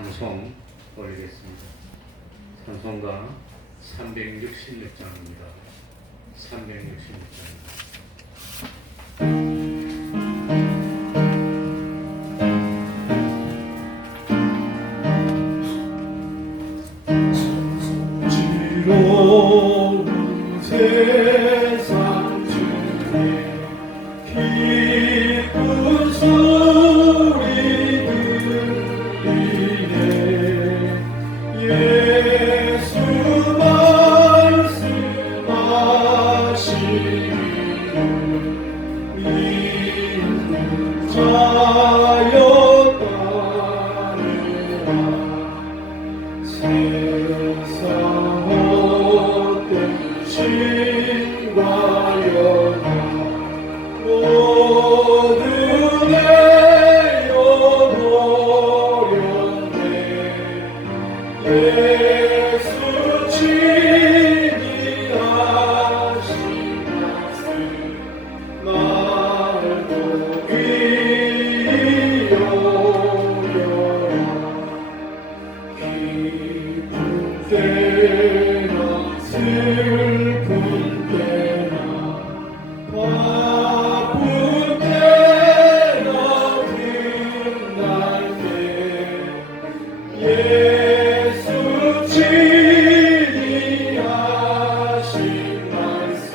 찬송 올리겠습니다. 찬송가 366장입니다. 366장입니다. 지로운 세상 중에 기쁜 소리 들리네. 예수 말씀하시기를 믿는 자여 따르라. 세상 헛된 신과 영화 모두 내어 노련해. 예수 친히 하신 말씀 말도 귀여워라. 기쁜 때나 슬픈 때나 바쁜 때나 끝날 때 예수 친히 하신 말씀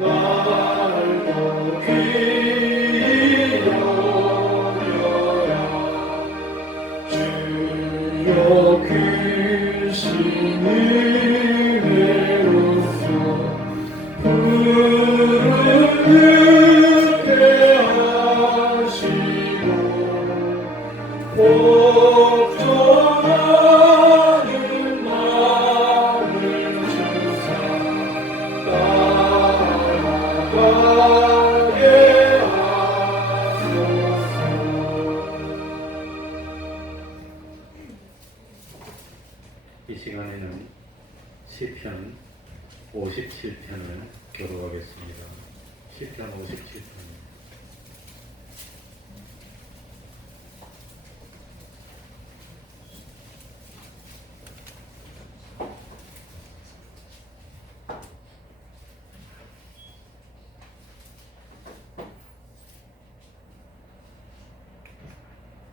말도 귀여워라. 주여 크신 은혜로서 부르게 하시고 복종하는 마음을 주사 따라가게 하소서. 이 시간에는 시편 57편을 교독하겠습니다. 시편 57편.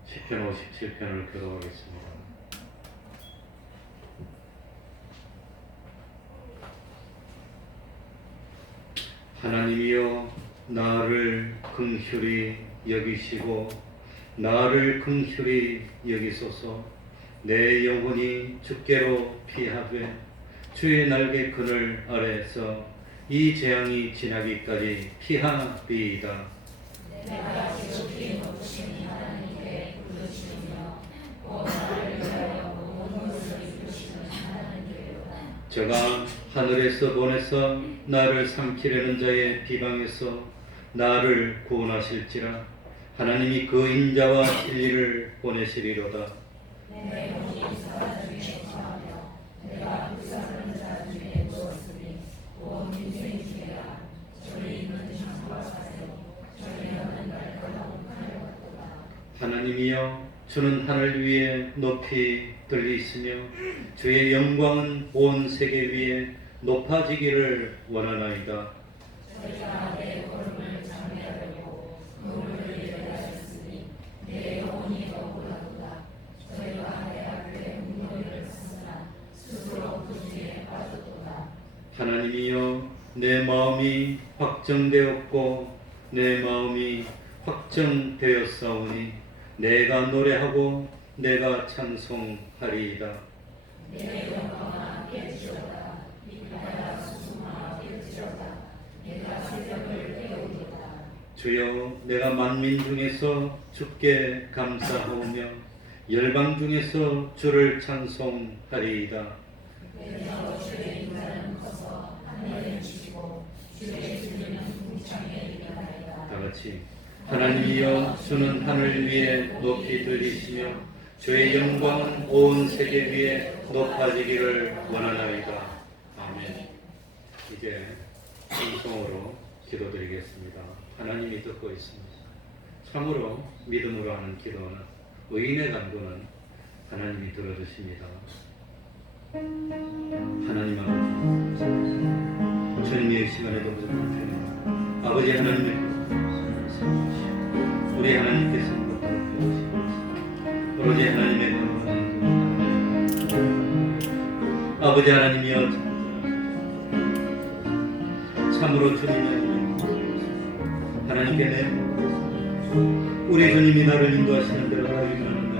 시편 57편을 교독하겠습니다. 하나님이여 나를 긍휼히 여기시고 나를 긍휼히 여기소서. 내 영혼이 주께로 피하되 주의 날개 그늘 아래에서 이 재앙이 지나기까지 피하리이다. 내가 지극히 높으신 하나님께 부르짖으며 오 나를 위하여 온 것을 이루시는 하나님께로다. 저가 하늘에서 보내서 나를 삼키려는 자의 비방에서 나를 구원하실지라. 하나님이 그 인자와 진리를 보내시리로다. 내 영혼이 사람 중에 거하며 내가 불쌍한 자 중에 누웠으니 온 인생 중에라. 저리 있는 장과 사세요. 저리하는 날카로운 칼 같도다. 하나님이여 주는 하늘 위에 높이 들리시며 주의 영광은 온 세계 위에 높아지기를 원하나이다. 저희가 내 걸음을 장미하려고 그물을 예배하셨으니 내 영혼이 억울하도다. 저희가 내 앞에 눈물을 탔으나 스스로 그 중에 빠졌도다. 하나님이여 내 마음이 확정되었고 내 마음이 확정되었사오니 내가 노래하고 내가 찬송하리이다. 내 영광아 깨지어다. 이 바다 수중아 깨지어다. 내가 새벽을 깨우리다. 주여 내가 만민 중에서 주께 감사하오며 열방 중에서 주를 찬송하리이다. 내가 주의 인자는 커서 하늘에 주시고 주의 주님은 궁창에 일어나리다. 다같이 하나님이여 주는 하늘 위에 높이 들리시며 주의 영광은 온 세계 위에 높아지기를 원하나이다. 아멘. 이제 찬송으로 기도드리겠습니다. 하나님이 듣고 있습니다. 참으로 믿음으로 하는 기도는 의인의 간구는 하나님이 들어주십니다. 하나님 아버지, 주님의 시간에도 부족한 아버지 하나님의 우리 하나님께서 오로지 하나님의 아버지 하나님이여, 참으로 주님이 하나님께 내 우리 주님이 나를 인도하시는 대로 가기를 원한다.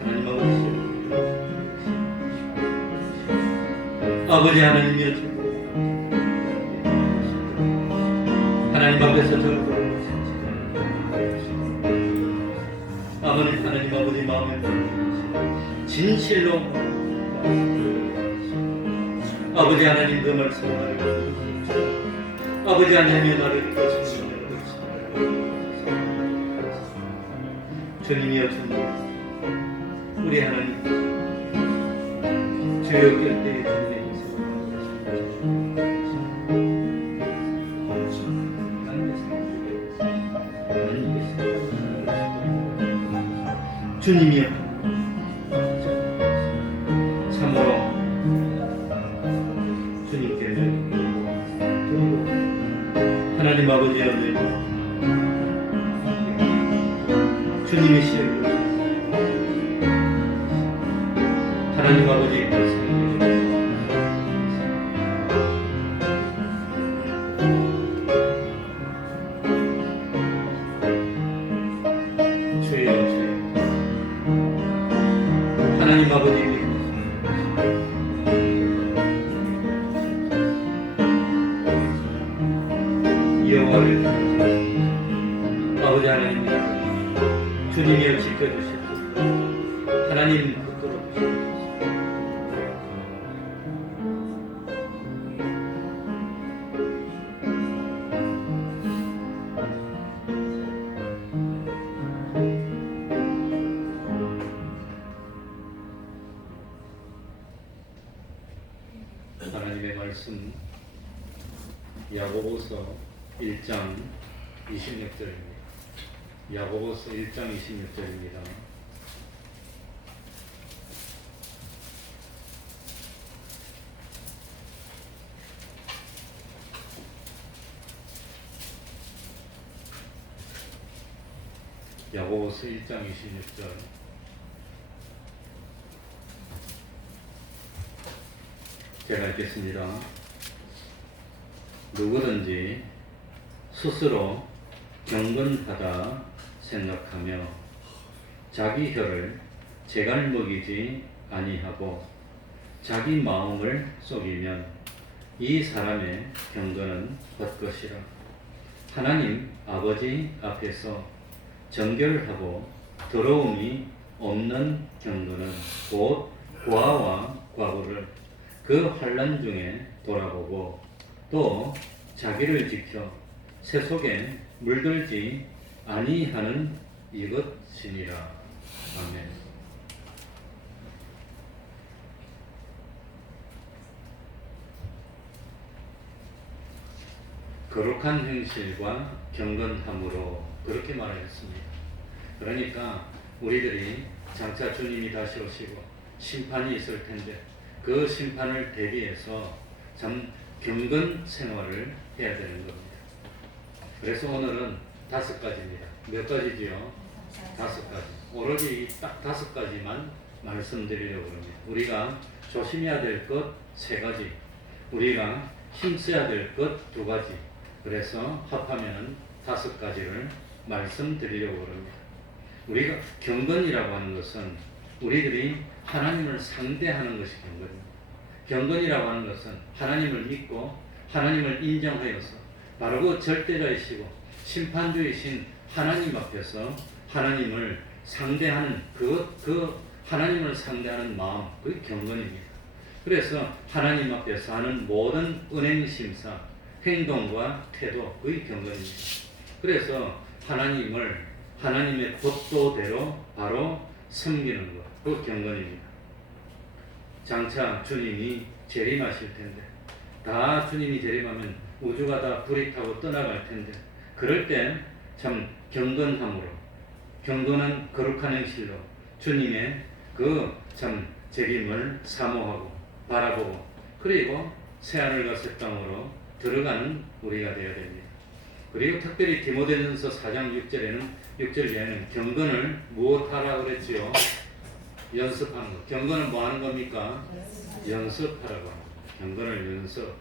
하나님 아버지 하나님이여, 하나님 앞에서 절고 아버님 하나님 아버지 마음에 진실로 아버지 하나님 그 말씀을 아버지 하나님이 나를 이끄시는 주님이여, 주님 우리 하나님 주여 곁에 주님이여, 참으로 주님께 하나님 아버지여, 주님이 시여 하나님 아버지 하나님 아버지 여호와를 아버지 하나님 주님이여 지켜주시고 하나님 붙들어 주시옵소서. 하나님의 말씀 야고보서 1장 26절입니다. 야고보서 1장 26절입니다. 야고보서 1장 26절. 제가 읽겠습니다. 누구든지 스스로 경건하다 생각하며 자기 혀를 재갈 먹이지 아니하고 자기 마음을 속이면 이 사람의 경건은 헛것이라. 하나님 아버지 앞에서 정결하고 더러움이 없는 경건은 곧 고아와 과부를 그 환난 중에 돌아보고 또 자기를 지켜 새 속에 물들지 아니하는 이것이니라. 아멘. 거룩한 행실과 경건함으로 그렇게 말하였습니다. 그러니까 우리들이 장차 주님이 다시 오시고 심판이 있을 텐데 그 심판을 대비해서 참 경건 생활을 해야 되는 겁니다. 그래서 오늘은 5가지입니다. 몇 가지지요? 5가지. 오로지 딱 5가지만 말씀드리려고 합니다. 우리가 조심해야 될 것 3가지, 우리가 힘써야 될 것 2가지, 그래서 합하면 5가지를 말씀드리려고 합니다. 우리가 경건이라고 하는 것은 우리들이 하나님을 상대하는 것이 경건입니다. 경건이라고 하는 것은 하나님을 믿고 하나님을 인정하여서 바르고 절대자이시고 심판주이신 하나님 앞에서 하나님을 상대하는 그 하나님을 상대하는 마음, 그게 경건입니다. 그래서 하나님 앞에서 하는 모든 은행심사, 행동과 태도, 그게 경건입니다. 그래서 하나님의 법도대로 바로 섬기는 것, 그 경건입니다. 장차 주님이 재림하실 텐데, 다 주님이 재림하면 우주가 다 불이 타고 떠나갈 텐데, 그럴 때 참 경건함으로 경건한 거룩한 행실로 주님의 그 참 재림을 사모하고 바라보고 그리고 새하늘과 새 땅으로 들어가는 우리가 되어야 됩니다. 그리고 특별히 디모데전서 4장 6절 이하에는 경건을 무엇하라 그랬지요? 연습하는 것. 경건은 뭐 하는 겁니까? 연습하라고 합니다. 경건을 연습.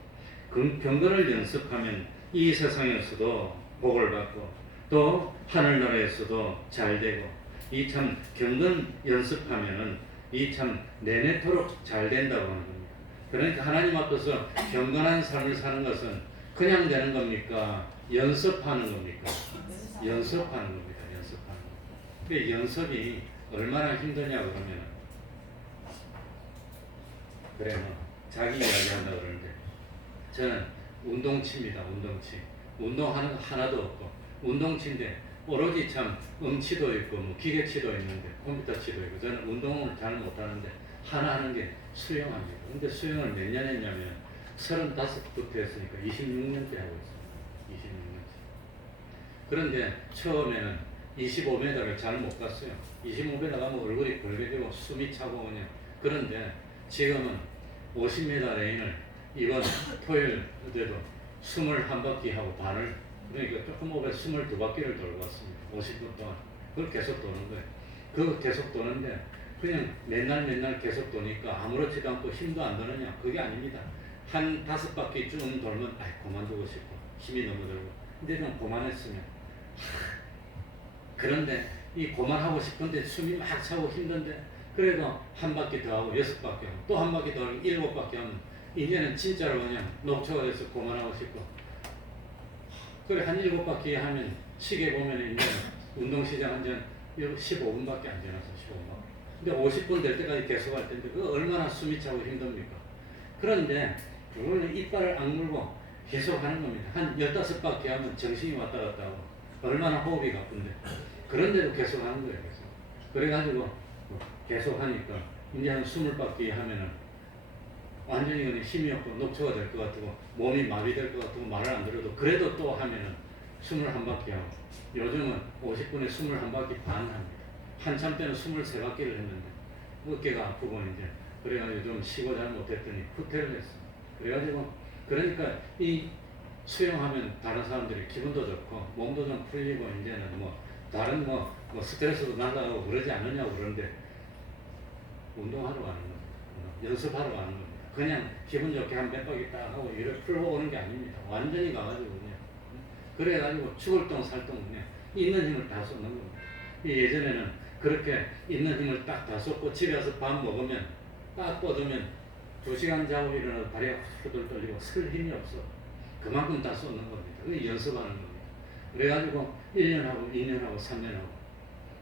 경건을 연습하면 이 세상에서도 복을 받고 또 하늘나라에서도 잘 되고 이 참 경건 연습하면은 이 참 내내토록 잘 된다고 하는 겁니다. 그러니까 하나님 앞에서 경건한 삶을 사는 것은 그냥 되는 겁니까? 연습하는 겁니까? 연습하는 겁니다. 연습하는 거. 근데 연습이 얼마나 힘드냐 그러면 그래 뭐 자기 이야기 한다 그러는데 저는 운동치입니다. 운동치. 운동하는 거 하나도 없고 운동치인데 오로지 참 음치도 있고 뭐 기계치도 있는데 컴퓨터치도 있고 저는 운동을 잘 못하는데 하나 하는 게 수영합니다. 근데 수영을 몇 년 했냐면 35부터 했으니까 26년째 하고 있습니다. 26년째. 그런데 처음에는 25m를 잘 못 갔어요. 25m 가면 얼굴이 벌개지고 숨이 차고 그냥. 그런데 지금은 50m 레인을 이번 토요일에도 21바퀴 하고 반을 그러니까 조금 오래 22바퀴를 돌고 왔습니다. 50분 동안. 그걸 계속 도는 거예요. 그거 계속 도는데 그냥 맨날 계속 도니까 아무렇지도 않고 힘도 안 드느냐? 그게 아닙니다. 한 5바퀴 쭉 돌면 그만두고 싶고 힘이 너무 들고 근데 좀 그만했으면 그런데 이 그만하고 싶은데 숨이 막 차고 힘든데 그래도 한 바퀴 더 하고 6바퀴 하고 또 한 바퀴 더 하고 7바퀴 하면 이제는 진짜로 그냥 녹초가 돼서 그만하고 싶고 그래 한 7바퀴 하면 시계 보면 이제 운동 시작한 지 15분밖에 안 지나서 15분. 근데 50분 될 때까지 계속 할 텐데 그거 얼마나 숨이 차고 힘듭니까? 그런데 그거는 이빨을 악물고 계속 하는 겁니다. 한 15바퀴 하면 정신이 왔다 갔다 하고 얼마나 호흡이 가쁜데 그런데도 계속 하는 거예요. 계속. 그래가지고 계속 하니까 이제 한 20바퀴 하면은 완전히 그냥 힘이 없고 녹초가 될 것 같고 몸이 마비될 것 같고 말을 안 들어도 그래도 또 하면은 21바퀴 하고 요즘은 50분에 21바퀴 반 합니다. 한참 때는 23바퀴를 했는데 어깨가 아프고 이제 그래가지고 좀 쉬고 잘 못했더니 후퇴를 했어요. 그래가지고 그러니까 이 수영하면 다른 사람들이 기분도 좋고 몸도 좀 풀리고 이제는 뭐 다른 뭐 스트레스도 날라가고 그러지 않느냐고 그러는데 운동하러 가는 겁니다. 연습하러 가는 겁니다. 그냥 기분 좋게 한 몇 바퀴 딱 하고 이를 풀고 오는 게 아닙니다. 완전히 가가지고 그냥 그래가지고 죽을 똥 살 똥 그냥 있는 힘을 다 쏟는 겁니다. 예전에는 그렇게 있는 힘을 딱 다 쏟고 집에 와서 밥 먹으면 딱 뻗으면 2시간 자고 일어나도 다리가 후들 떨리고 쓸 힘이 없어. 그만큼 다 쏟는 겁니다. 그게 연습하는 겁니다. 그래가지고 1년하고 2년하고 3년하고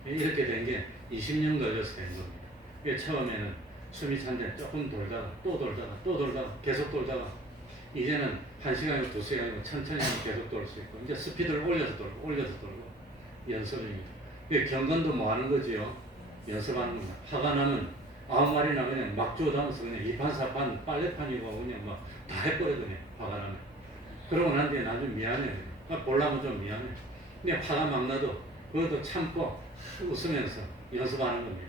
이렇게 된 게 20년 걸려서 된 겁니다. 그게 처음에는 숨이 찬데 조금 돌다가 또 돌다가 또 돌다가 계속 돌다가 이제는 1시간이고 2시간이고 천천히 계속 돌 수 있고 이제 스피드를 올려서 돌고 연습입니다. 경건도 뭐 하는 거지요? 연습하는 겁니다. 화가 나면 9마리나 그냥 막 주워담아서 그냥 2판 4판 빨래판이고 그냥 막 다 해버리더니 화가 나면 그러고 난 뒤에 나중에 미안해요. 보려면 좀 미안해. 근데 화가 막 나도 그것도 참고 웃으면서 연습하는 겁니다.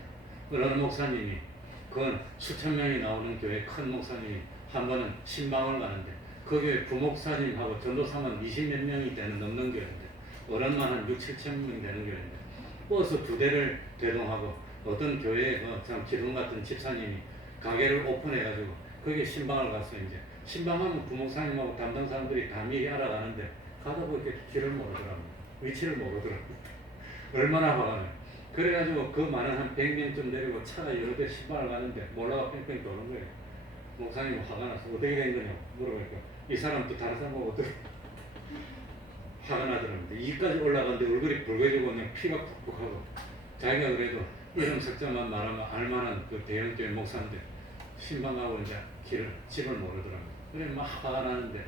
어느 목사님이 그건 수천 명이 나오는 교회 큰 목사님이 한 번은 신방을 가는데 그 교회 부목사님하고 전도사만 20몇 명이 넘는 교회인데 어른만 한 6, 7천 명이 되는 교회인데 버스 2대를 대동하고 어떤 교회에 참 기둥 같은 집사님이 가게를 오픈해가지고 거기에 신방을 갔어요. 이제 신방하면 부목사님하고 담당 사람들이 다 미리 알아가는데 가다 보니까 길을 모르더라고요. 위치를 모르더라고요. 얼마나 화가 나요. 그래가지고 그 많은 한 100명쯤 내리고 차가 여러 대 신방을 가는데 몰라가 뺑뺑 도는 거예요. 목사님이 화가 나서 어떻게 된 거냐고 물어보니까 이 사람 또 다른 사람하고 어떻게 화가 나더랍니다. 이까지 올라가는데 얼굴이 붉어지고 그냥 피가 푹푹하고 자기가 그래도 이름 석자만 말하면 알만한 그 대형교회 목사인데 신방하고 이제 집을 모르더랍니다. 그래 막 화가 나는데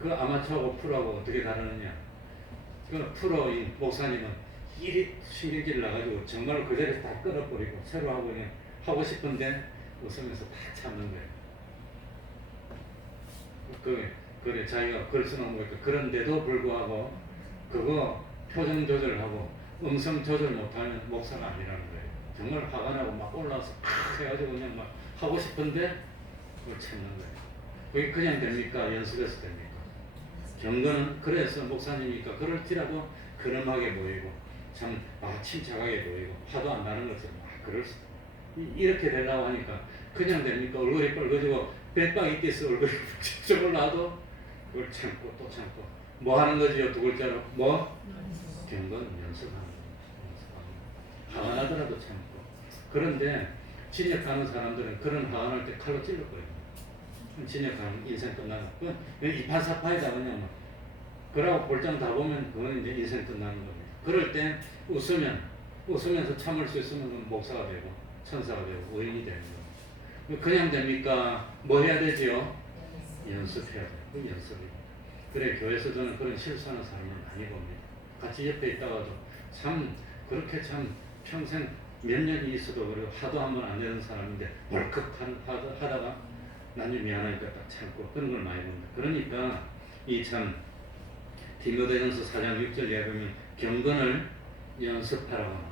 그 아마추어하고 프로하고 어떻게 다르느냐. 그 프로인 목사님은 일이 신경질을 나가지고 정말 그 자리에서 다 끊어버리고 새로 하고 그냥 하고 싶은데 웃으면서 다 참는 거예요. 그래 자기가 글 써놓은 거니까 그런데도 불구하고 그거 표정 조절하고 음성 조절 못하면 목사가 아니라는 거예요. 정말 화가 나고 막 올라와서 팍 해가지고 그냥 막 하고 싶은데 그걸 참는 거예요. 그게 그냥 됩니까? 연습해서 됩니까? 경건은 그래서 목사님이니까 그럴지라도 근엄하게 보이고 참 침착하게 보이고 화도 안 나는 것처럼 그럴 수 이렇게 되려고 하니까 그냥 됩니까? 얼굴이 빨개지고 뱃박이 뛰어서 얼굴이 쭉 올라와도 그걸 참고 또 참고 뭐 하는 거지요? 두 글자로 뭐? 경건 연습하는 거예요. 화가 나더라도 참고. 그런데 진역하는 사람들은 그런 화가 날 때 칼로 찔러버려요. 진역하면 인생 끝나는 거. 이파사파이다 그냥 막. 그러고 볼장 다 보면 그건 이제 인생 끝나는 겁니다. 그럴 때 웃으면서 참을 수 있으면 그건 목사가 되고 천사가 되고 의인이 되는 겁니다. 그냥 됩니까? 뭐 해야 되지요? 연습해야 돼요. 그 연습입니다. 그래 교회에서 저는 그런 실수하는 사람을 많이 봅니다. 같이 옆에 있다가도 참 그렇게 참 평생 몇 년이 있어도 그래도 하도 한 번 안 되는 사람인데 벌컥 하다가 나중에 미안하니까 딱 참고 그런 걸 많이 봅니다. 그러니까 이 참 디모데전서 4장 6절에 보면 경건을 연습하라고 나옵니다.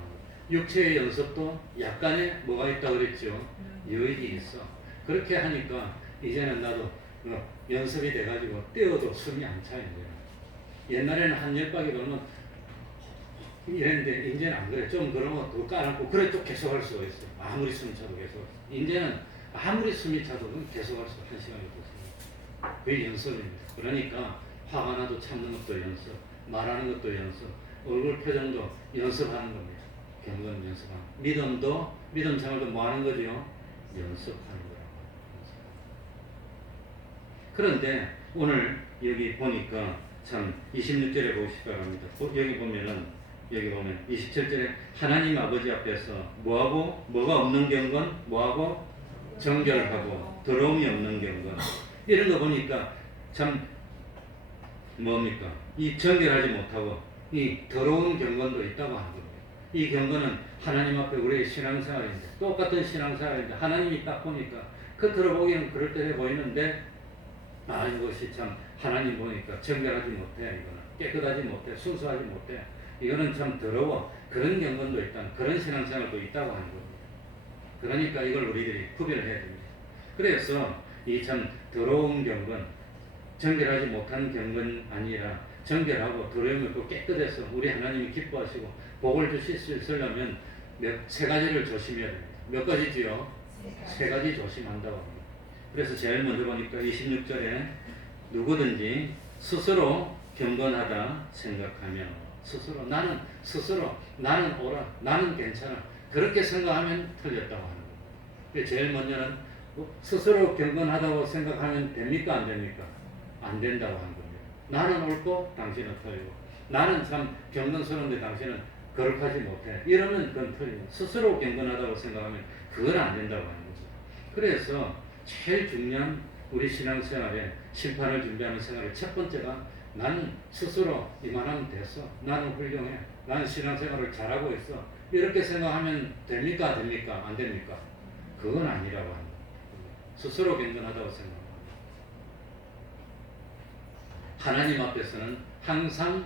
육체의 연습도 약간의 뭐가 있다고 그랬죠? 여익이 있어. 그렇게 하니까 이제는 나도 연습이 돼가지고 뛰어도 숨이 안 차요. 옛날에는 한 10바퀴 돌면 이랬는데 이제는 안 그래. 좀 그러면 더 까놓고 그래 또 계속 할 수가 있어요. 아무리 숨이 차도 계속. 이제는 아무리 숨이 차도 계속 할 수, 1시간이 됐습니다. 그게 연습입니다. 그러니까 화가 나도 참는 것도 연습, 말하는 것도 연습, 얼굴 표정도 연습하는 겁니다. 경건 연습하는. 믿음 생활도 뭐 하는 거죠? 연습하는 거라고. 그런데 오늘 여기 보니까 참 26절에 보시기 바랍니다. 여기 보면 27절에 하나님 아버지 앞에서 뭐가 없는 경건, 뭐하고 정결하고 더러움이 없는 경건. 이런 거 보니까 참 뭡니까? 이 정결하지 못하고 이 더러운 경건도 있다고 하는 겁니다. 이 경건은 하나님 앞에 우리의 신앙생활인데 똑같은 신앙생활인데 하나님이 딱 보니까 겉으로 보기에는 그럴듯해 보이는데 이것이 참 하나님 보니까 정결하지 못해. 이거는 깨끗하지 못해. 순수하지 못해. 이거는 참 더러워. 그런 경건도 있다는 그런 신앙생활도 있다고 하는 겁니다. 그러니까 이걸 우리들이 구별을 해야 됩니다. 그래서 이 참 더러운 경건, 정결하지 못한 경건 아니라 정결하고 더러움이 없고 깨끗해서 우리 하나님이 기뻐하시고 복을 주실 수 있으려면 세 가지를 조심해야 됩니다. 몇 가지지요? 세 가지 조심한다고 합니다. 그래서 제일 먼저 보니까 26절에 누구든지 스스로 경건하다 생각하면 나는 옳아, 나는 괜찮아 그렇게 생각하면 틀렸다고 하는 겁니다. 제일 먼저는 스스로 경건하다고 생각하면 됩니까? 안 됩니까? 안 된다고 하는 겁니다. 나는 옳고 당신은 틀리고 나는 참 경건스러운데 당신은 거룩하지 못해. 이러면 그건 틀립니다. 스스로 경건하다고 생각하면 그건 안 된다고 하는 거죠. 그래서 제일 중요한 우리 신앙생활에 심판을 준비하는 생활의 첫 번째가 나는 스스로 이만하면 됐어. 나는 훌륭해. 나는 신앙생활을 잘하고 있어. 이렇게 생각하면 됩니까? 안 됩니까? 그건 아니라고 합니다. 스스로 경건하다고 생각합니다. 하나님 앞에서는 항상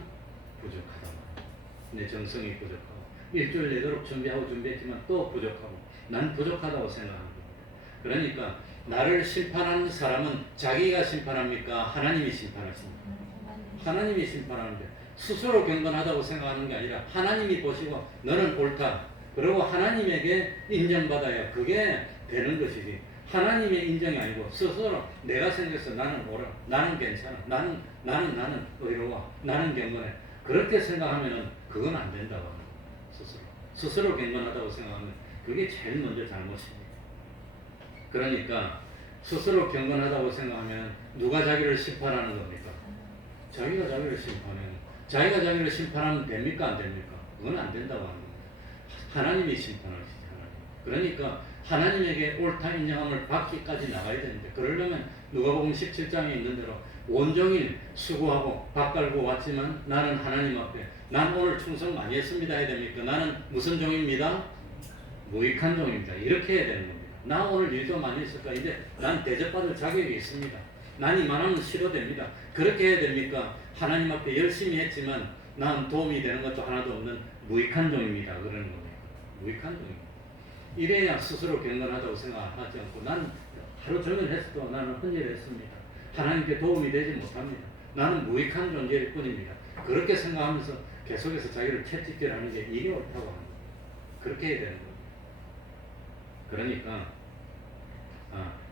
부족하다. 내 정성이 부족하고 일주일 내도록 준비했지만 또 부족하고 난 부족하다고 생각합니다. 그러니까 나를 심판하는 사람은 자기가 심판합니까? 하나님이 심판하십니까? 하나님이 심판하는데 스스로 경건하다고 생각하는 게 아니라 하나님이 보시고 너는 옳다. 그리고 하나님에게 인정받아야 그게 되는 것이지. 하나님의 인정이 아니고 스스로 내가 생겼어. 나는 옳아. 나는 괜찮아. 나는 의로워. 나는 경건해. 그렇게 생각하면은 그건 안 된다고 하는 거예요. 스스로 경건하다고 생각하면 그게 제일 먼저 잘못입니다. 그러니까 스스로 경건하다고 생각하면 누가 자기를 심판하는 겁니까? 자기가 자기를 심판해요. 자기가 자기를 심판하면 됩니까? 안 됩니까? 그건 안 된다고 하는 겁니다. 하나님이 심판하시지. 그러니까 하나님에게 옳다 인정함을 받기까지 나가야 되는데 그러려면 누가복음 17장에 있는 대로 온종일 수고하고 밥 갈고 왔지만 나는 하나님 앞에 난 오늘 충성 많이 했습니다 해야 됩니까? 나는 무슨 종입니다? 무익한 종입니다. 이렇게 해야 되는 겁니다. 나 오늘 일도 많이 했을까? 이제 난 대접받을 자격이 있습니다. 난 이만하면 싫어됩니다. 그렇게 해야 됩니까? 하나님 앞에 열심히 했지만 난 도움이 되는 것도 하나도 없는 무익한 종입니다. 그러는 겁니다. 무익한 종입니다. 이래야 스스로 경건하다고 생각하지 않고 난 하루 종일 했어도 나는 헛일했습니다. 하나님께 도움이 되지 못합니다. 나는 무익한 존재일 뿐입니다. 그렇게 생각하면서 계속해서 자기를 채찍질하는 게 이게 옳다고 하는 거예요. 그렇게 해야 되는 거예요. 그러니까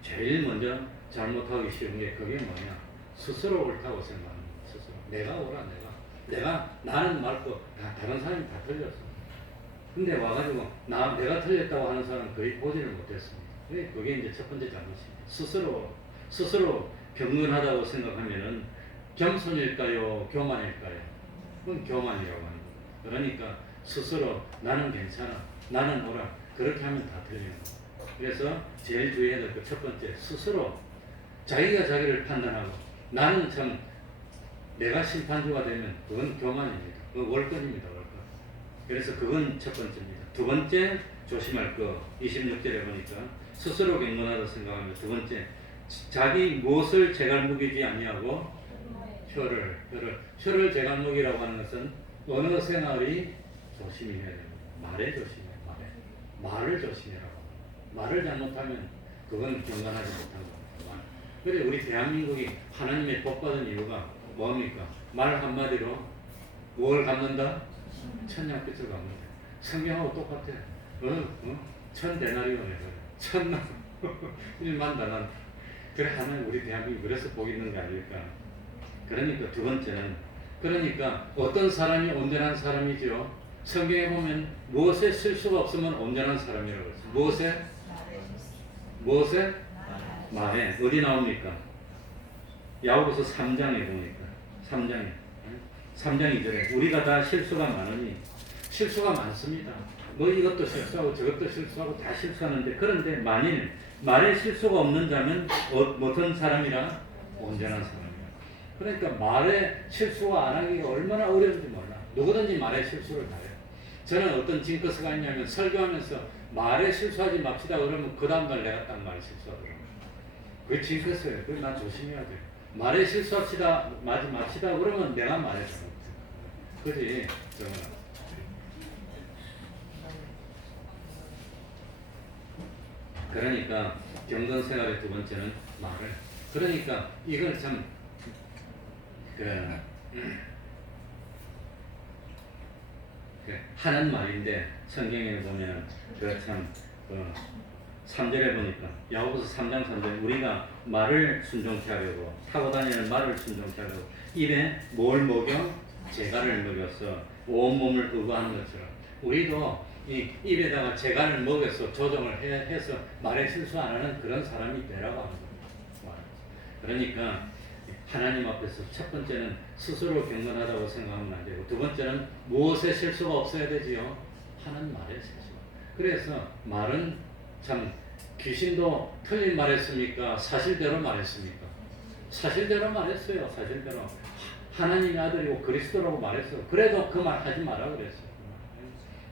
제일 먼저 잘못하기 쉬운 게 그게 뭐냐? 스스로 옳다고 생각하는 거예요. 스스로. 내가 옳아, 나는 말고 다른 사람이 다 틀렸어. 근데 와가지고 내가 틀렸다고 하는 사람은 거의 보지를 못했습니다. 그게 이제 첫 번째 잘못입니다. 스스로 경건하다고 생각하면은 겸손일까요? 교만일까요? 그건 교만이라고 하는 거예요. 그러니까 스스로 나는 괜찮아, 나는 옳아, 그렇게 하면 다 틀리는 거예요. 그래서 제일 주의해야 될 그 첫 번째, 스스로 자기가 자기를 판단하고 나는 참 내가 심판주가 되면 그건 교만입니다. 그건 월권입니다. 월권. 그래서 그건 첫 번째입니다. 두 번째 조심할 거 26절에 보니까 스스로 경건하다 생각하면 두 번째 자기 무엇을 제갈목이지 아니하고 혀를 제갈목이라고 하는 것은 언어 생활이 조심해야 됩니다. 말에 조심해. 말을 조심해라고. 말을 잘못하면 그건 경건하지 못한 겁니다. 그래 우리 대한민국이 하나님의 복 받은 이유가 뭡니까? 말 한마디로 뭘 갚는다? 천냥빚을 갚는다. 성경하고 똑같아. 천데나리온에 천만 1만 다난. 그래 하나님 우리 대한민국 그래서 복 있는 게 아닐까. 그러니까 두 번째는 그러니까 어떤 사람이 온전한 사람이죠. 성경에 보면 무엇에 실수가 없으면 온전한 사람이라고 했어요. 무엇에? 말에. 어디 나옵니까? 야고보서 3장에 보니까 3장 2절에 우리가 다 실수가 많으니 실수가 많습니다. 뭐 이것도 실수하고 저것도 실수하고 다 실수하는데 그런데 만일 말에 실수가 없는 자면 어떤 사람이라? 온전한 사람이라. 그러니까 말에 실수가 안 하기가 얼마나 어려운지 몰라. 누구든지 말에 실수를 다 해요. 저는 어떤 징크스가 있냐면 설교하면서 말에 실수하지 맙시다 그러면 그 다음날 내가 딱 말에 실수하더라고요. 그게 징크스예요. 그걸 난 조심해야 돼요. 말에 실수합시다, 맙시다 그러면 내가 말에 잘못해. 그지? 그러니까 경건 생활의 두 번째는 말을. 그러니까 이걸 참 하는 말인데 성경에 보면 참 3절에 보니까 야고보서 3장 3절 우리가 말을 순종케 하려고 타고 다니는 말을 순종케 하려고 입에 뭘 먹여? 재갈을 먹여서 온몸을 의거하는 것처럼 우리도 이 입에다가 재갈을 먹여서 조정을 해서 말에 실수 안 하는 그런 사람이 되라고 하는 겁니다. 그러니까 하나님 앞에서 첫 번째는 스스로 경건하다고 생각하면 안 되고 두 번째는 무엇에 실수가 없어야 되지요? 하는 말에 실수가. 그래서 말은 참 귀신도 틀린 말했습니까? 사실대로 말했습니까? 사실대로 말했어요. 사실대로. 하나님의 아들이고 그리스도라고 말했어요. 그래도 그 말 하지 마라 그랬어요.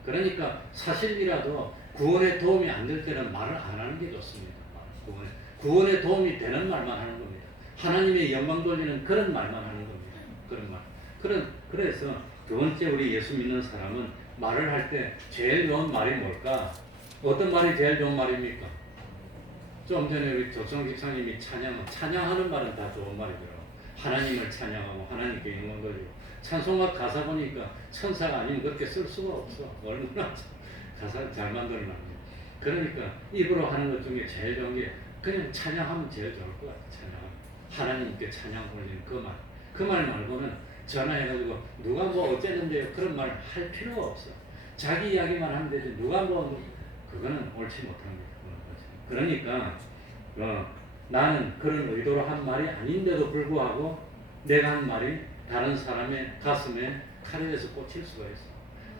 그러니까 사실이라도 구원에 도움이 안 될 때는 말을 안 하는 게 좋습니다. 구원에 도움이 되는 말만 하는 겁니다. 하나님의 영광 돌리는 그런 말만 하는 겁니다. 그런 말. 그래서 두 번째 우리 예수 믿는 사람은 말을 할 때 제일 좋은 말이 뭘까? 어떤 말이 제일 좋은 말입니까? 좀 전에 우리 조성 집사님이 찬양하는 말은 다 좋은 말이더라고요. 하나님을 찬양하고 하나님께 영광 돌리고 찬송가 가사 보니까 천사가 아니면 그렇게 쓸 수가 없어. 얼마나 가사 잘 만들어놨네. 그러니까 입으로 하는 것 중에 제일 좋은 게 그냥 찬양하면 제일 좋을 것 같아. 찬양. 하나님께 찬양 올리는 그 말. 그 말 말고는 전화해가지고 누가 뭐 어쨌는데요 그런 말 할 필요가 없어. 자기 이야기만 하면 되지 누가 뭐 그거는 옳지 못합니다. 그러니까 나는 그런 의도로 한 말이 아닌데도 불구하고 내가 한 말이 다른 사람의 가슴에 칼에서 꽂힐 수가 있어.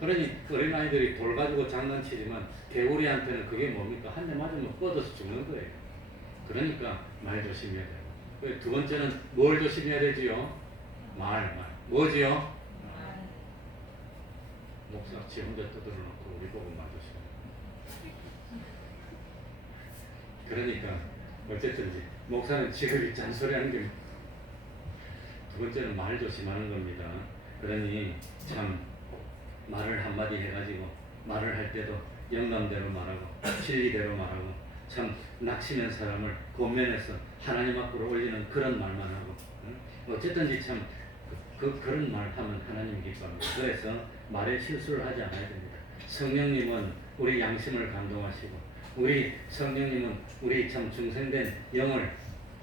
그러니 어린아이들이 돌 가지고 장난치지만 개구리한테는 그게 뭡니까? 한 대 맞으면 뻗어서 죽는 거예요. 그러니까 말 조심해야 돼요. 두 번째는 뭘 조심해야 되지요? 말. 뭐지요? 목사 지 혼자 두드려 놓고 우리 보고 말 조심해. 그러니까 어쨌든지 목사는 지극히 잔소리하는 게 두 번째는 말 조심하는 겁니다. 그러니 참 말을 한마디 해가지고 말을 할 때도 영감대로 말하고 진리대로 말하고 참 낙심한 사람을 권면해서 하나님 앞으로 올리는 그런 말만 하고 어쨌든지 참 그런 말 하면 하나님 기뻐합니다. 그래서 말에 실수를 하지 않아야 됩니다. 성령님은 우리 양심을 감동하시고 우리 성령님은 우리 참 중생된 영을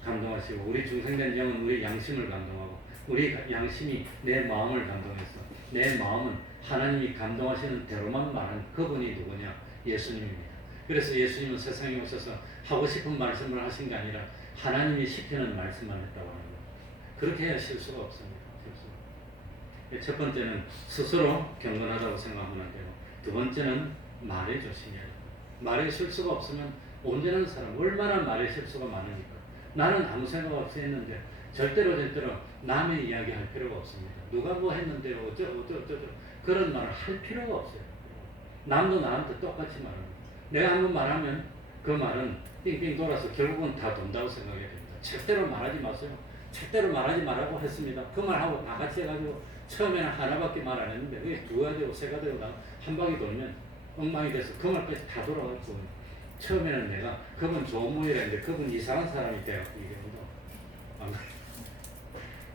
감동하시고 우리 중생된 영은 우리 양심을 감동하고 우리 양심이 내 마음을 감동해서 내 마음은 하나님이 감동하시는 대로만 말한 그분이 누구냐? 예수님입니다. 그래서 예수님은 세상에 오셔서 하고 싶은 말씀을 하신 게 아니라 하나님이 시키는 말씀만 했다고 하는 거예요. 그렇게 해야 실수가 없습니다. 실수. 첫 번째는 스스로 경건하다고 생각하면 되고 두 번째는 말에 조심해야 돼요. 말에 실수가 없으면 온전한 사람 얼마나 말에 실수가 많으니까 나는 아무 생각 없이 했는데 절대로 남의 이야기 할 필요가 없습니다. 누가 뭐 했는데요 어쩌고 그런 말을 할 필요가 없어요. 남도 나한테 똑같이 말합니다. 내가 한 번 말하면 그 말은 빙빙 돌아서 결국은 다 돈다고 생각해야 됩니다. 절대로 말하지 마세요. 절대로 말하지 말라고 했습니다. 그 말하고 나같이 해가지고 처음에는 하나밖에 말 안 했는데 그게 두가 되고 세가 되고 한 바퀴 돌면 엉망이 돼서 그 말까지 다 돌아가고 처음에는 내가 그분 좋은 모이라 했는데 그분 이상한 사람이 돼갖고 이게 안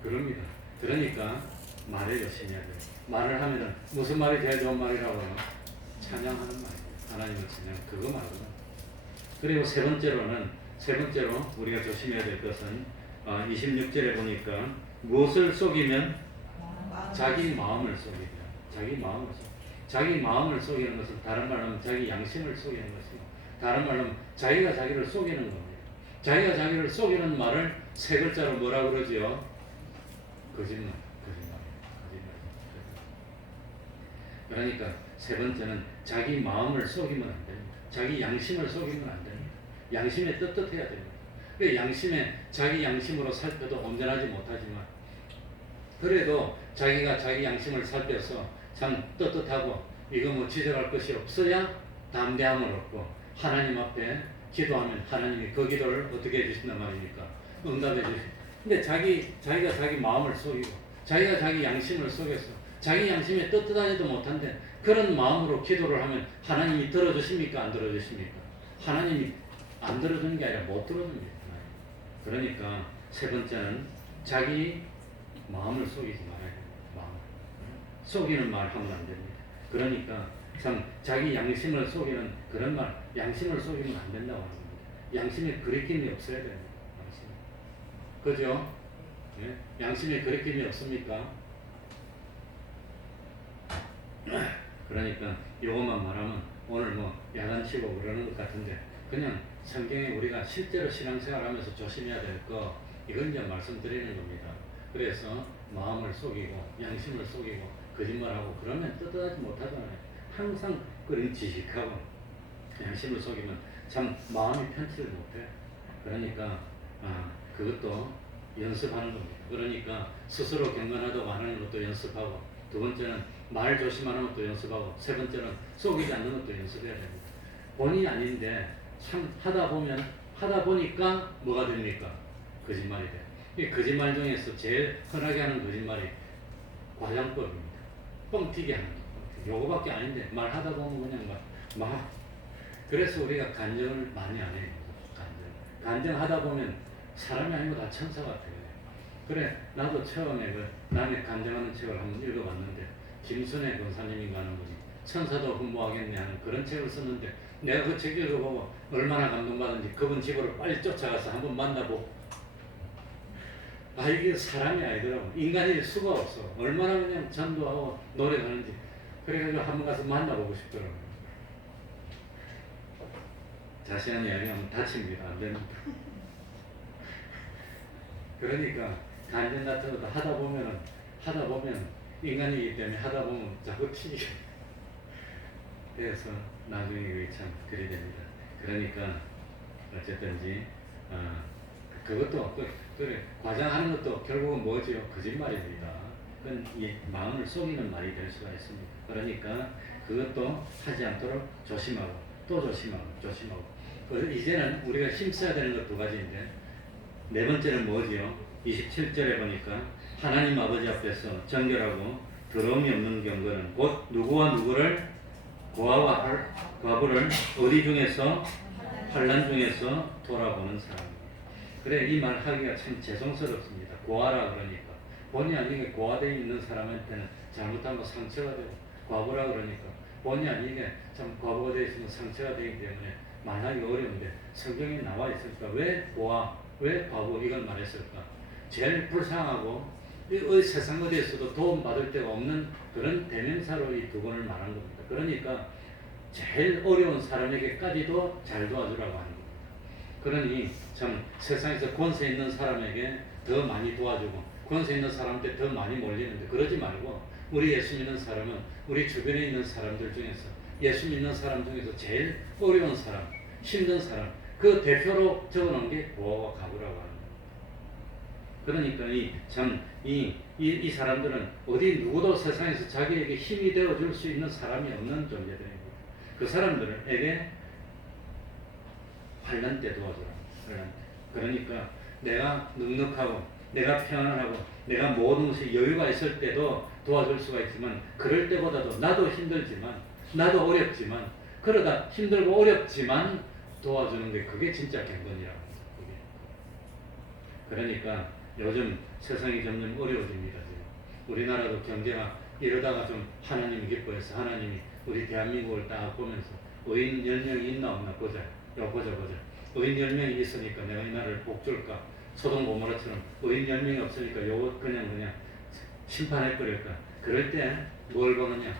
그럽니다. 그러니까 말을 열심히 해야 돼요. 말을 하면은 무슨 말이 제일 좋은 말이라고 하나? 찬양하는 말이에요. 하나님을 찬양 그거 말이거든. 그리고 세 번째로 우리가 조심해야 될 것은 26절에 보니까 무엇을 속이면 자기 마음을 속이면 자기 마음을 속이는 것은 다른 말로 하면 자기 양심을 속이는 것이고 다른 말로 하면 자기가 자기를 속이는 겁니다. 자기가 자기를 속이는 말을 세 글자로 뭐라 그러지요? 거짓말. 그러니까 세 번째는 자기 마음을 속이면 안 됩니다. 자기 양심을 속이면 안 됩니다. 양심에 떳떳해야 됩니다. 자기 양심으로 살펴도 온전하지 못하지만 그래도 자기가 자기 양심을 살펴서 참 떳떳하고 이거 뭐 지적할 것이 없어야 담대함을 얻고 하나님 앞에 기도하면 하나님이 그 기도를 어떻게 해주신단 말입니까? 응답해 주시고. 근데 자기가 자기 마음을 속이고 자기가 자기 양심을 속여서 자기 양심에 떳떳하지도 못한데 그런 마음으로 기도를 하면 하나님이 들어주십니까? 안 들어주십니까? 하나님이 안 들어주는 게 아니라 못 들어줍니다. 그러니까 세 번째는 자기 마음을 속이지 말아야 됩니다. 마음. 속이는 말 하면 안 됩니다. 그러니까 참 자기 양심을 속이는 그런 말, 양심을 속이면 안 된다고 하는 겁니다. 양심에 거리낌이 없어야 됩니다. 그죠? 예? 양심에 거리낌이 없습니까? 그러니까 이것만 말하면 오늘 뭐 야단치고 그러는 것 같은데 그냥 성경에 우리가 실제로 신앙생활하면서 조심해야 될 거 이건 이제 말씀드리는 겁니다. 그래서 마음을 속이고 양심을 속이고 거짓말하고 그러면 떳떳하지 못하잖아요. 항상 그런 지식하고 양심을 속이면 참 마음이 편치를 못해. 그러니까 그것도 연습하는 겁니다. 그러니까 스스로 경건하다고 하는 것도 연습하고 두 번째는 말 조심하는 것도 연습하고 세 번째는 속이지 않는 것도 연습해야 됩니다. 본인이 아닌데 참 하다 보니까 뭐가 됩니까? 거짓말이 돼요. 이 거짓말 중에서 제일 흔하게 하는 거짓말이 과장법입니다. 뻥튀기 하는 거. 요거밖에 아닌데 말하다 보면 그냥 막 그래서 우리가 간증을 많이 안 해요. 간증하다 보면 사람이 아니고 다 천사 같아요. 그래 나도 처음에 그 남의 간증하는 책을 한번 읽어봤는데 김순애 권사님인가 하는 분이 천사도 흠모하겠네 하는 그런 책을 썼는데 내가 그 책 읽어보고 얼마나 감동받은지 그분 집으로 빨리 쫓아가서 한번 만나보고 이게 사람이 아니더라고. 인간일 수가 없어. 얼마나 그냥 전도하고 노래하는지 그래가지고 한번 가서 만나보고 싶더라고요. 자세한 이야기하면 다칩니다. 안 됩니다. 그러니까 간증 같은 것도 하다 보면 인간이기 때문에 하다 보면 자꾸 튀게 그래서 나중에 그게 참 그리 됩니다. 그러니까 어쨌든지 그것도 그래 과장하는 것도 결국은 뭐지요? 거짓말입니다. 그건 이 마음을 속이는 말이 될 수가 있습니다. 그러니까 그것도 하지 않도록 조심하고 또 조심하고 그래서 이제는 우리가 힘써야 되는 것 두 가지인데 네 번째는 뭐지요? 27절에 보니까 하나님 아버지 앞에서 정결하고 더러움이 없는 경건은 곧 누구와 누구를 고아와 과부를 어디 중에서 환난 중에서 돌아보는 사람입니다. 그래 이 말 하기가 참 죄송스럽습니다. 고아라 그러니까 본의 아니게 고아되어 있는 사람한테는 잘못하면 상처가 되고 과부라 그러니까 본의 아니게 참 과부가 되어 있으면 상처가 되기 때문에 말하기 어려운데 성경에 나와 있으니까 왜 고아 왜 과부 이걸 말했을까? 제일 불쌍하고 세상 어디에서도 도움받을 데가 없는 그런 대명사로 이 두 권을 말한 겁니다. 그러니까 제일 어려운 사람에게까지도 잘 도와주라고 하는 겁니다. 그러니 참 세상에서 권세 있는 사람에게 더 많이 도와주고 권세 있는 사람한테 더 많이 몰리는데 그러지 말고 우리 예수 믿는 사람은 우리 주변에 있는 사람들 중에서 예수 믿는 사람 중에서 제일 어려운 사람, 힘든 사람 그 대표로 적어놓은 게 고아와 과부라고 하는 겁니다. 그러니까 이 사람들은 어디 누구도 세상에서 자기에게 힘이 되어줄 수 있는 사람이 없는 존재들입니다. 그 사람들에게 환난 때 도와줘라. 환난 때. 그러니까 내가 넉넉하고 내가 평안하고 내가 모든 것이 여유가 있을 때도 도와줄 수가 있지만 그럴 때보다도 나도 힘들지만 나도 어렵지만 그러다 힘들고 어렵지만 도와주는 게 그게 진짜 경건이라고 합니다. 그러니까 요즘 세상이 점점 어려워집니다. 우리나라도 경제가 이러다가 좀 하나님이 기뻐해서 하나님이 우리 대한민국을 딱 보면서 의인 10명이 있나 없나 보자. 보자. 의인 10명이 있으니까 내가 이 나라를 복 줄까? 소돔 고모라처럼 의인 10명이 없으니까 요거 그냥 심판해버릴까? 그럴 때 뭘 보느냐?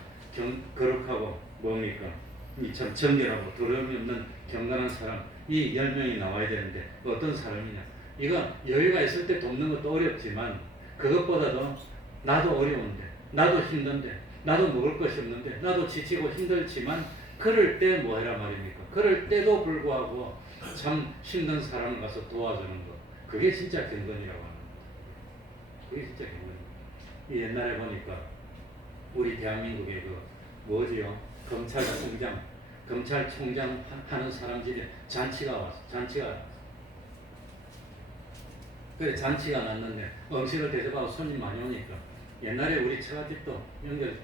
거룩하고 뭡니까? 이 참 정결하고 더러움이 없는 경건한 사람 이 10명이 나와야 되는데 어떤 사람이냐? 이거 여유가 있을 때 돕는 것도 어렵지만 그것보다도 나도 어려운데 나도 힘든데 나도 먹을 것이 없는데 나도 지치고 힘들지만 그럴 때 뭐 해라 말입니까? 그럴 때도 불구하고 참 힘든 사람을 가서 도와주는 것 그게 진짜 경건이라고 하는 겁니다. 그게 진짜 경건입니다. 이 옛날에 보니까 우리 대한민국의 그 뭐지요? 검찰총장 하는 사람 집에 잔치가 왔어. 그래 잔치가 났는데 음식을 대접하고 손님 많이 오니까 옛날에 우리 처갓집도 연결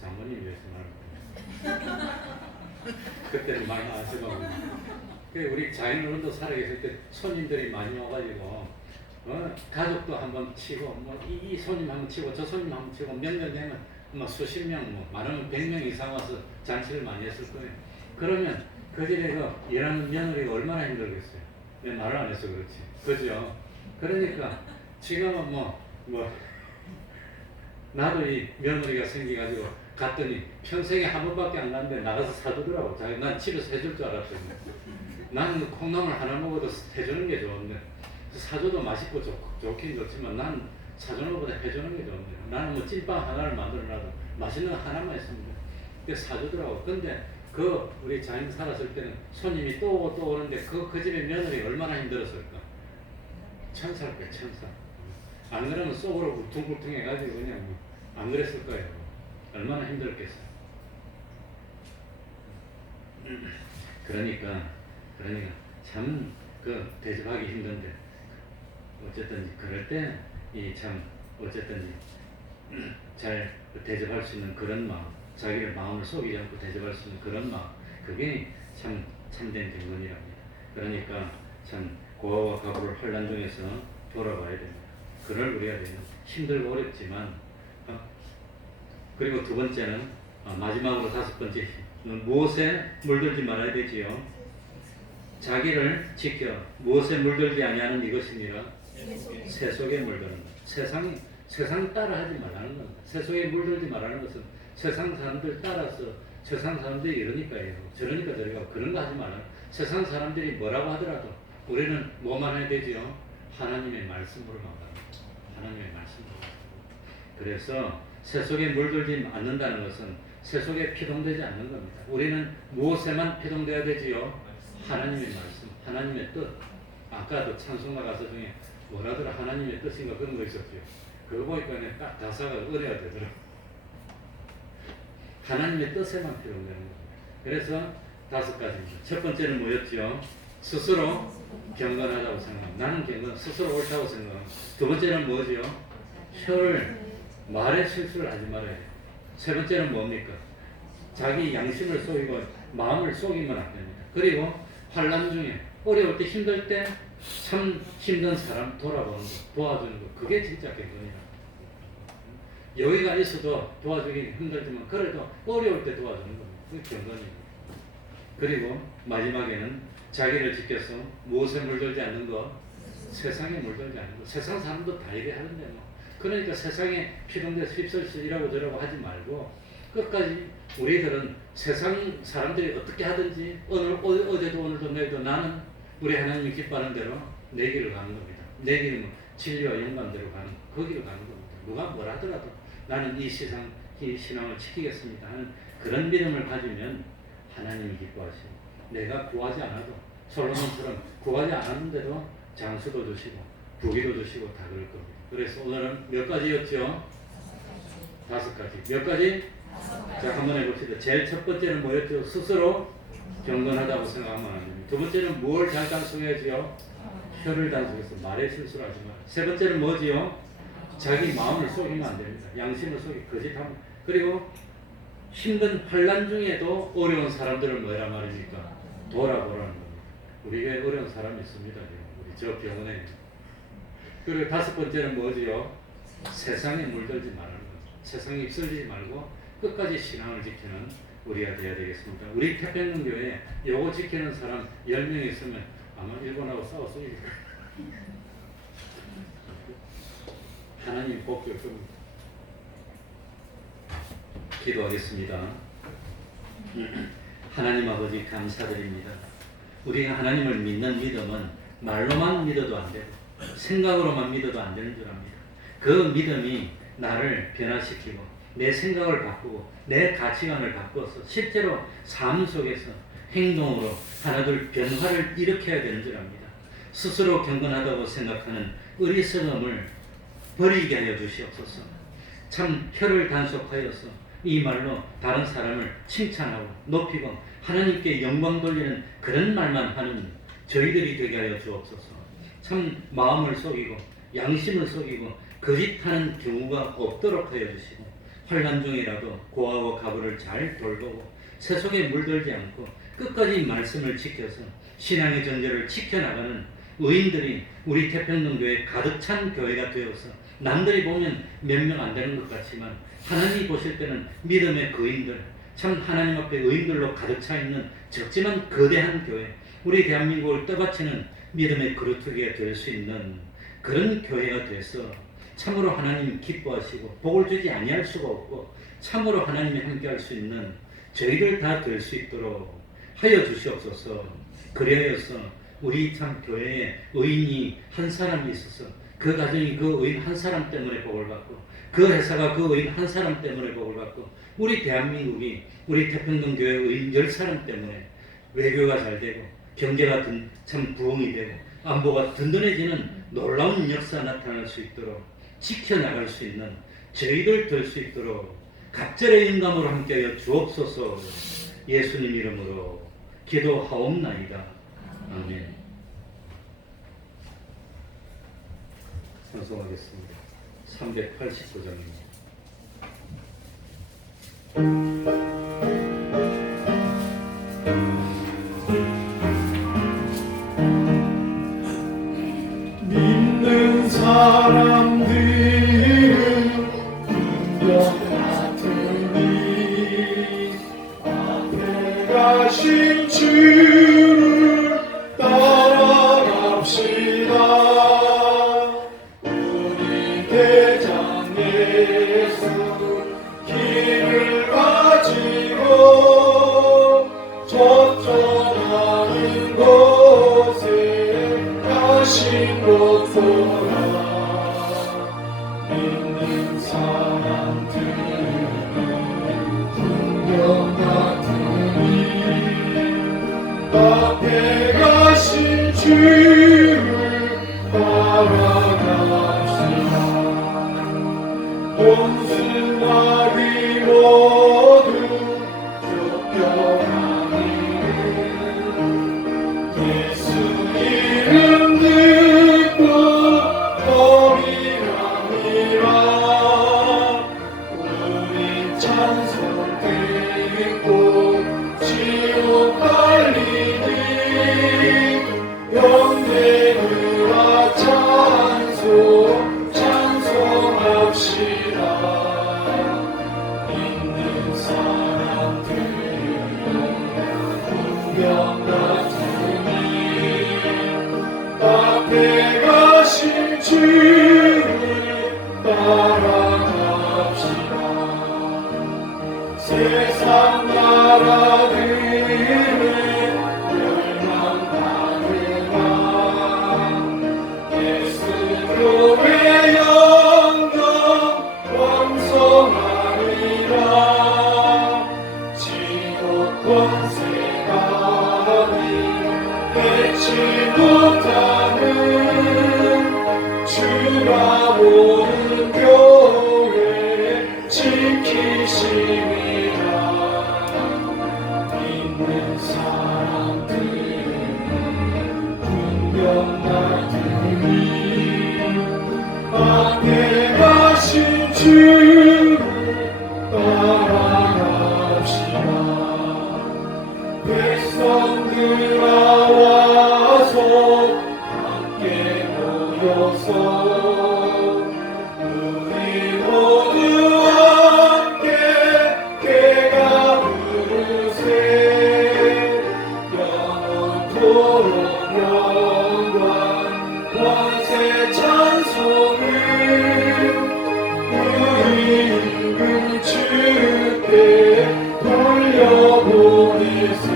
장모님 위해서 말합니다. 그때는 많이 아시고 그래 우리 자연어른도 살아계실 때 손님들이 많이 와가지고 가족도 한번 치고 뭐 이 손님 한번 치고 저 손님 한번 치고 몇 년 되면 뭐 수십 명 뭐 많으면 100명 이상 와서 잔치를 많이 했을 거예요. 그러면 그 집에 그 일하는 며느리가 얼마나 힘들겠어요. 내 말을 안 해서 그렇지. 그죠? 그러니까 지금은 나도 이 며느리가 생겨가지고 갔더니 평생에 한 번밖에 안 갔는데 나가서 사주더라고. 자기 난 집에서 해줄 줄 알았더니 나는 콩나물 하나 먹어도 해주는 게 좋은데 사줘도 맛있고 좋긴 좋지만 난 사주는 것보다 해주는 게 좋은데 나는 뭐 찐빵 하나를 만들어놔도 맛있는 거 하나만 있습니다. 근데 사주더라고. 근데 그 우리 자연 살았을 때는 손님이 또 오고 또 오는데 그 집의 며느리 얼마나 힘들었을까. 천사일 거야 천사. 안 그러면 속으로 울퉁불퉁 해가지고 그냥 안 그랬을 거예요. 얼마나 힘들었겠어요. 그러니까 참 그 대접하기 힘든데 어쨌든 그럴 때 이 참 어쨌든 잘 대접할 수 있는 그런 마음, 자기를 마음을 속이지 않고 대접할 수 있는 그런 마음, 그게 참 참된 경건이랍니다. 그러니까 참 고아와 과부를 환난 중에서 돌아봐야 됩니다. 그럴 우리가 되는 힘들고 어렵지만 그리고 두 번째는 마지막으로 다섯 번째 무엇에 물들지 말아야 되지요. 자기를 지켜 무엇에 물들지 아니하는 이것이니라. 세속에 물드는 것. 세상 따라 하지 말라는 겁니다. 세속에 물들지 말라는 것은 세상 사람들 따라서 세상 사람들이 이러니까요. 저러니까 저러니까 그런 거 하지 말라. 세상 사람들이 뭐라고 하더라도 우리는 뭐만 해야 되지요? 하나님의 말씀으로만 가는 하나님의 말씀으로. 그래서 세속에 물들지 않는다는 것은 세속에 피동되지 않는 겁니다. 우리는 무엇에만 피동돼야 되지요? 하나님의 말씀, 하나님의 뜻. 아까도 찬송가 가사 중에 뭐라더라 하나님의 뜻인가 그런 거 있었죠. 그거 보니까 딱 가사가 어려야 되더라고요. 하나님의 뜻에만 피동되는 겁니다. 그래서 다섯 가지입니다. 첫 번째는 뭐였죠? 스스로 경건하다고 생각합니다. 나는 경건, 스스로 옳다고 생각합니다. 두 번째는 뭐죠? 혀를 말에 실수를 하지 말아야 해요. 세 번째는 뭡니까? 자기 양심을 속이고 마음을 속이면 안 됩니다. 그리고 환난 중에 어려울 때 힘들 때 참 힘든 사람 돌아보는 거, 도와주는 거, 그게 진짜 경건이라. 여기가 있어도 도와주기 힘들지만 그래도 어려울 때 도와주는 겁니다. 그게 경건이에요. 그리고 마지막에는 자기를 지켜서 무엇에 물들지 않는 것, 세상에 물들지 않는 것. 세상 사람도 다 이래 하는데 뭐. 그러니까 세상에 피동돼서 휩쓸려서 이라고 저라고 하지 말고 끝까지 우리들은 세상 사람들이 어떻게 하든지 어제도 오늘도 내일도 나는 우리 하나님이 기뻐하는 대로 내 길을 가는 겁니다. 내 길은 진리와 영광대로 가는 거기로 가는 겁니다. 누가 뭐라 하더라도 나는 이 신앙을 지키겠습니다 하는 그런 믿음을 가지면 하나님이 기뻐하시고 내가 구하지 않아도 솔로몬처럼 구하지 않았는데도 장수도 주시고 부귀도 주시고 다 그럴 겁니다. 그래서 오늘은 몇 가지였죠? 5가지. 몇 가지? 자, 한번 해봅시다. 제일 첫 번째는 뭐였죠? 스스로 경건하다고 생각하면 안 됩니다. 두 번째는 뭘 잘 단속해야지요? 혀를 단속해서 말에 실수를 하지 마라. 세 번째는 뭐지요? 자기 마음을 속이면 안 됩니다. 양심을 속이 거짓하면. 그리고 힘든 환난 중에도 어려운 사람들을 뭐라 말입니까? 돌아보라는 겁니다. 우리 교회에 어려운 사람이 있습니다. 우리 저 병원에. 그리고 5번째는 뭐지요? 세상에 물들지 말라는 거죠. 세상에 휩쓸리지 말고 끝까지 신앙을 지키는 우리가 되어야 되겠습니다. 우리 태평양교회에 요거 지키는 사람 10명 있으면 아마 일본하고 싸웠을 겁니다. 하나님 복 줄 겁니다. 기도하겠습니다. 하나님 아버지 감사드립니다. 우리가 하나님을 믿는 믿음은 말로만 믿어도 안 되고 생각으로만 믿어도 안 되는 줄 압니다. 그 믿음이 나를 변화시키고 내 생각을 바꾸고 내 가치관을 바꿔서 실제로 삶 속에서 행동으로 하나둘 변화를 일으켜야 되는 줄 압니다. 스스로 경건하다고 생각하는 어리석음을 버리게 하여 주시옵소서. 참 혀를 단속하여서 이 말로 다른 사람을 칭찬하고 높이고 하나님께 영광 돌리는 그런 말만 하는 저희들이 되게 하여 주옵소서. 참 마음을 속이고 양심을 속이고 거짓하는 경우가 없도록 하여 주시고 환난 중이라도 고아와 가부를 잘 돌보고 세속에 물들지 않고 끝까지 말씀을 지켜서 신앙의 전제를 지켜나가는 의인들이 우리 태평동교회 가득 찬 교회가 되어서 남들이 보면 몇 명 안 되는 것 같지만 하나님이 보실 때는 믿음의 거인들, 참 하나님 앞에 의인들로 가득 차 있는 적지만 거대한 교회, 우리 대한민국을 떠받치는 믿음의 그루터기가 될 수 있는 그런 교회가 돼서 참으로 하나님 기뻐하시고 복을 주지 아니할 수가 없고 참으로 하나님이 함께할 수 있는 저희들 다 될 수 있도록 하여 주시옵소서. 그래야서 우리 참 교회에 의인이 한 사람이 있어서 그 가정이 그 의인 한 사람 때문에 복을 받고 그 회사가 그 의인 한 사람 때문에 복을 받고 우리 대한민국이 우리 태평동교회 의인 10사람 때문에 외교가 잘 되고 경제가 참 부흥이 되고 안보가 든든해지는 놀라운 역사 나타날 수 있도록 지켜나갈 수 있는 저희들 될 수 있도록 갑절의 인감으로 함께하여 주옵소서. 예수님 이름으로 기도하옵나이다. 아멘. 찬송하겠습니다. 389장입니다. 믿는 사람들은 풍경 같으니 앞에 가신 주를 따라갑시다. 우리 대장 예수 길을 가지고 저전하는 곳에 가신 곳보다 믿는 사람들은 풍경 같으니 앞에 가신 주를 따라갑시다. 온순하리 모두 쫓겨가기를 예수 이름 듣고 범이랍니다. 우리 찬 앞에 가신 주를 따라갑시다. 세상 나라들은 멸망하느라 예수 교회 영광 왕성하리라. 지옥 권세가는 맺지 못하는 주가 모든 교회 지키심이라. 믿는 사람들은 분명 받으니 앞에 가신 주를 따라갑시다. 백성들아 와서 함께 모여서 우리 모두 함께 깨가 부르세. 영원토록 영광 권세 찬송을 우리 임금 주께 돌려보내세.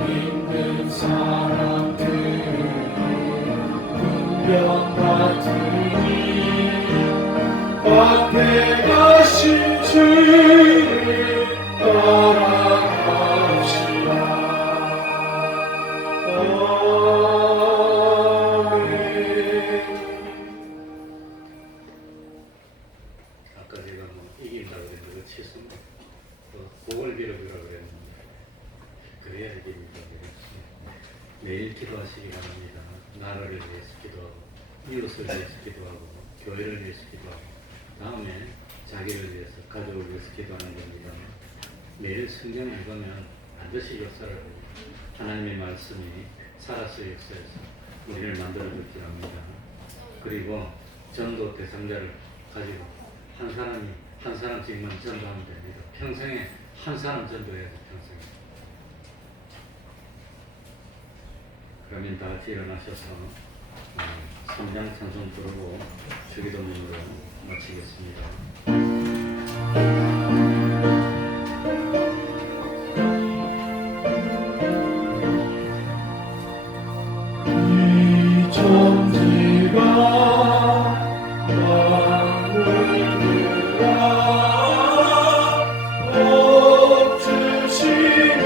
믿는 사람들은 분명 받으니 앞에 가신 주를 따라갑시다. 아까 제가 뭐 이긴다고 그랬는데 그 취소는 복을 빌어주라고 그랬는데 그래야 이깁니다. 매일 기도하시기 바랍니다. 나라를 위해서 기도하고 이웃을 위해서 기도하고 교회를 위해서 기도하고 다음에 자기를 위해서 가족을 위해서 기도하는 겁니다. 매일 성경 읽으면 반드시 역사를 해요. 하나님의 말씀이 살아서 역사해서 우리를 만들어줄 줄 압니다. 그리고 전도 대상자를 가지고 한 사람씩만 전도하면 됩니다. 평생에 한 사람 전도해야 돼. 평생에. 그러면 다 같이 일어나셔서 성장 찬송 부르고 주기도문으로 마치겠습니다. 이 천지가 만물들아 복 주시는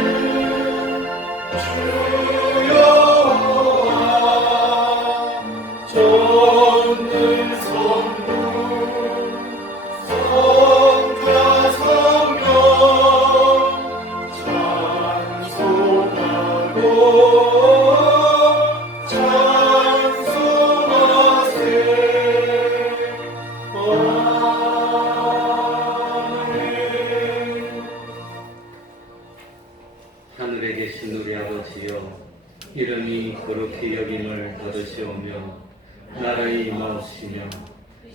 주여와 전능성부 성자 성령 찬송하고 찬송하세. 아멘. 하늘에 계신 우리 아버지여, 이름이 거룩히 여김을 받으시오며 나라의 임하옵시며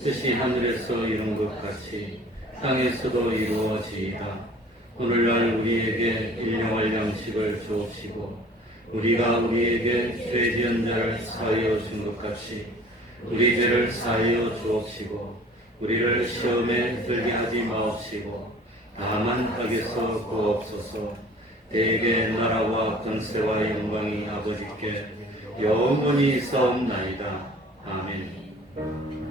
뜻이 하늘에서 이룬 것 같이 땅에서도 이루어지이다. 오늘날 우리에게 일용할 양식을 주옵시고 우리가 우리에게 죄 지은 자를 사하여 준 것 같이 우리 죄를 사하여 주옵시고 우리를 시험에 들게 하지 마옵시고 다만 악에서 구하옵소서. 대개 나라와 권세와 영광이 아버지께 영원히 있사옵나이다. 아멘.